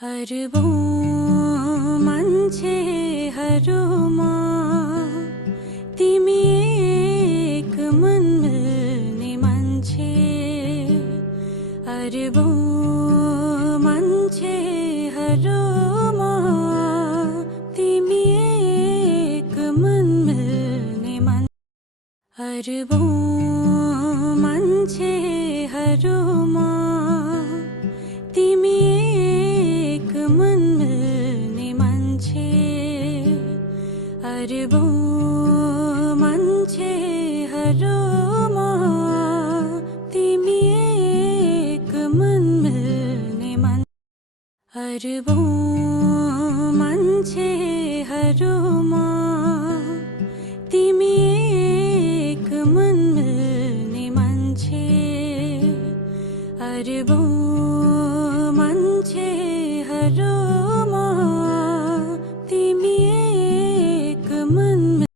अरबौं मान्छेहरूमा तिमी एक मन मिल्ने मान्छे। अरबौं मान्छेहरूमा तिमी एक मन मिल्ने मान्छे। अरबौं मान्छेहरूमा तिमी एक मन मिल्ने मान्छे। अरबौं मान्छेहरूमा तिमी एक मन मिल्ने मान्छे। अरबौं मान्छेहरूमा तिमी एक मन मिल्ने मान्छे। अरबौं मान्छेहरू